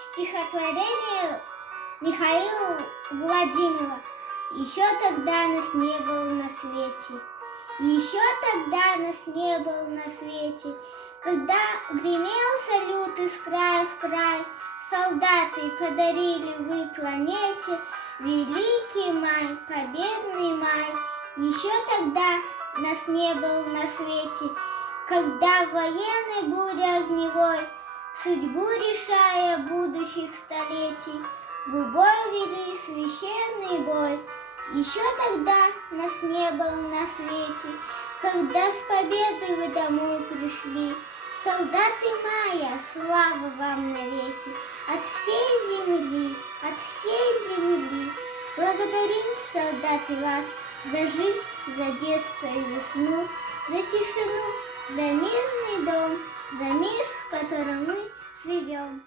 Стихотворение Михаила Владимирова. Еще тогда нас не было на свете. Еще тогда нас не было на свете, когда гремел салют из края в край, солдаты подарили вы планете великий май, победный май. Еще тогда нас не было на свете, когда в военной буре огневой, судьбу решая будущих столетий, вы бой вели, священный бой. Еще тогда нас не было на свете, когда с победой вы домой пришли. Солдаты мая, слава вам навеки, от всей земли, от всей земли. Благодарим, солдаты, вас за жизнь, за детство и весну, за тишину, за мирный дом, за мир, в котором мы живем.